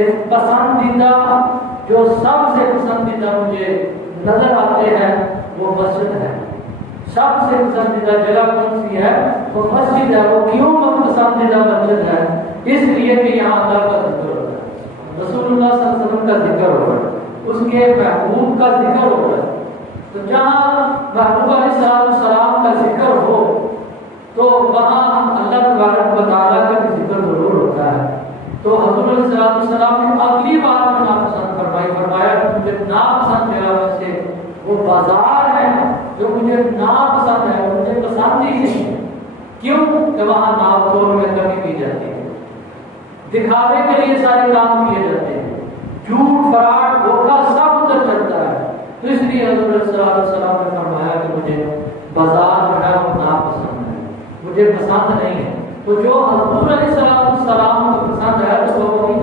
کہ پسندیدہ جو سب سے پسندیدہ مجھے نظر آتے ہیں وہ مسجد ہے. سب سے پسندیدہ جگہ کون سی ہے؟ وہ مسجد ہے. وہ کیوں پسندیدہ مسجد ہے؟ اس لیے کہ یہاں اللہ کا ذکر ہوتا ہے، رسول اللہ صلی اللہ علیہ وسلم کا ذکر ہوتا ہے، اس کے محبوب کا ذکر ہوتا ہے. تو جہاں محبوب علیہ السلام کا ذکر ہو تو وہاں اللہ تبارک و تعالیٰ کا بھی ذکر ضرور ہوتا ہے. تو حضور علیہ السلام نے اگلی بات میں ناپسند فرمایا کہ مجھے ناپسند جگہ میں سے وہ بازار ہے جو مجھے ناپسند ہے، مجھے پسند ہی نہیں ہے. کیوں؟ کہ وہاں ناپ توڑ میں کمی کی جاتی ہے، دکھاوے کے لیے سارے کام کیے جاتے ہیں، جھوٹ فراڈ دھوکہ سب ادھر چلتا ہے. تو اس لیے حضرت صلی اللہ علیہ وسلم نے فرمایا کہ مجھے بازار جو ہے وہ ناپسند ہے، مجھے پسند نہیں ہے. تو جو حضور علیہ السلام کو پسند ہے تو وہ وہی